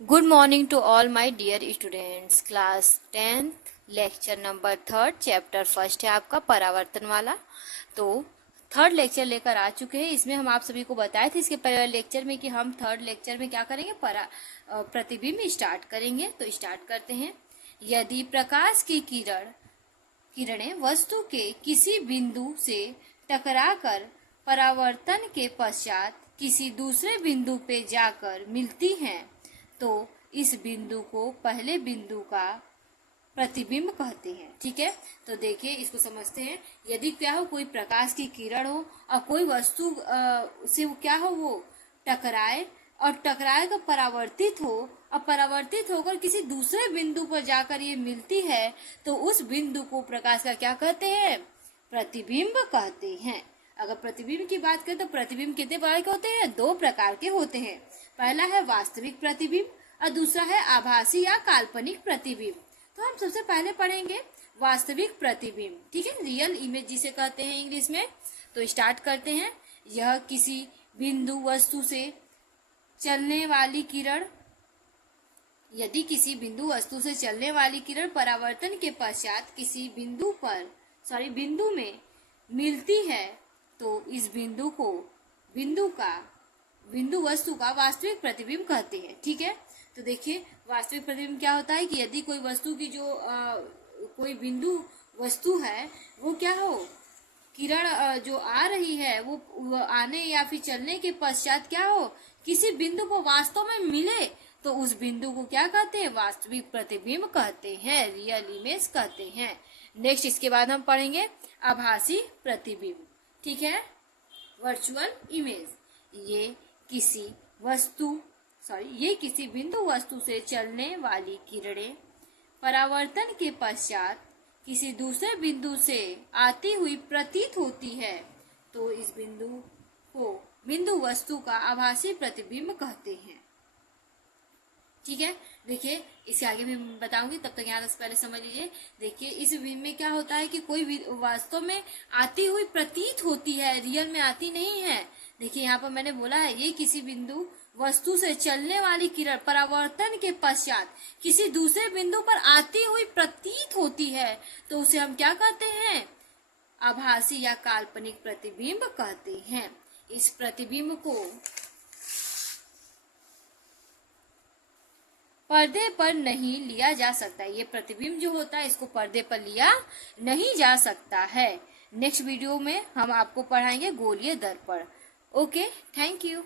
Good morning to all my dear students. Class 10th lecture number 3 chapter first है आपका परावर्तन वाला। तो थर्ड लेक्चर लेकर आ चुके हैं। इसमें हम आप सभी को बताए थे इसके पहले लेक्चर में कि हम थर्ड लेक्चर में क्या करेंगे, प्रतिबिंब स्टार्ट करेंगे। तो स्टार्ट करते हैं। यदि प्रकाश की किरणें वस्तु के किसी बिंदु से टकराकर परावर्तन के पश्चात किसी दूसरे बिंदु पे जाकर मिलती हैं तो इस बिंदु को पहले बिंदु का प्रतिबिंब कहते हैं। ठीक है, तो देखिए इसको समझते हैं। यदि क्या हो, कोई प्रकाश की किरण हो और कोई वस्तु से क्या हो, वो टकराए और टकराए तो परावर्तित हो और परावर्तित होकर किसी दूसरे बिंदु पर जाकर ये मिलती है तो उस बिंदु को प्रकाश का क्या कहते हैं, प्रतिबिंब कहते हैं। अगर प्रतिबिंब की बात करें तो प्रतिबिंब कितने प्रकार के होते हैं, दो प्रकार के होते हैं। पहला है वास्तविक प्रतिबिंब और दूसरा है आभासी या काल्पनिक प्रतिबिंब। तो हम सबसे पहले पढ़ेंगे वास्तविक प्रतिबिंब। ठीक है, रियल इमेज जिसे कहते हैं इंग्लिश में। तो स्टार्ट करते हैं। यह किसी बिंदु वस्तु से चलने वाली किरण, यदि किसी बिंदु वस्तु से चलने वाली किरण परावर्तन के पश्चात किसी बिंदु में मिलती है तो इस बिंदु वस्तु का वास्तविक प्रतिबिंब कहते हैं। ठीक है, तो देखिए वास्तविक प्रतिबिंब क्या होता है कि यदि कोई वस्तु की कोई बिंदु वस्तु है, वो क्या हो, किरण जो आ रही है वो आने या फिर चलने के पश्चात क्या हो, किसी बिंदु को वास्तव में मिले तो उस बिंदु को क्या कहते हैं, वास्तविक प्रतिबिंब कहते हैं, रियल इमेज कहते हैं। नेक्स्ट इसके बाद हम पढ़ेंगे आभासी प्रतिबिंब। ठीक है, वर्चुअल इमेज। ये किसी बिंदु वस्तु से चलने वाली किरणें परावर्तन के पश्चात किसी दूसरे बिंदु से आती हुई प्रतीत होती है तो इस बिंदु को बिंदु वस्तु का आभासी प्रतिबिंब कहते हैं। ठीक है, देखिए इसके आगे भी बताऊंगी, तब तक यहाँ तक पहले समझ लीजिए। देखिए इस बिंब में क्या होता है कि कोई वास्तव में आती हुई प्रतीत होती है, रियल में आती नहीं है। देखिए यहाँ पर मैंने बोला है ये किसी बिंदु वस्तु से चलने वाली किरण परावर्तन के पश्चात किसी दूसरे बिंदु पर आती हुई प्रतीत होती है तो उसे हम क्या कहते हैं, आभासी या काल्पनिक प्रतिबिंब कहते हैं। इस प्रतिबिंब को पर्दे पर नहीं लिया जा सकता। ये प्रतिबिंब जो होता है इसको पर्दे पर लिया नहीं जा सकता है। नेक्स्ट वीडियो में हम आपको पढ़ाएंगे गोलीय दर्पण। Okay, thank you.